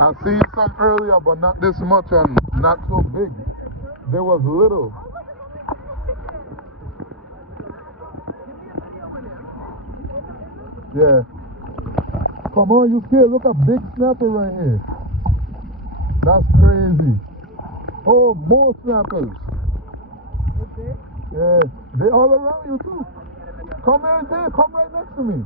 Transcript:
I seen some earlier, but not this much and not so big. They was little. Yeah. Come on, you see, look a big snapper right here. That's crazy. Oh, more snappers. Yeah, they all around you too. Come right there, come right next to me.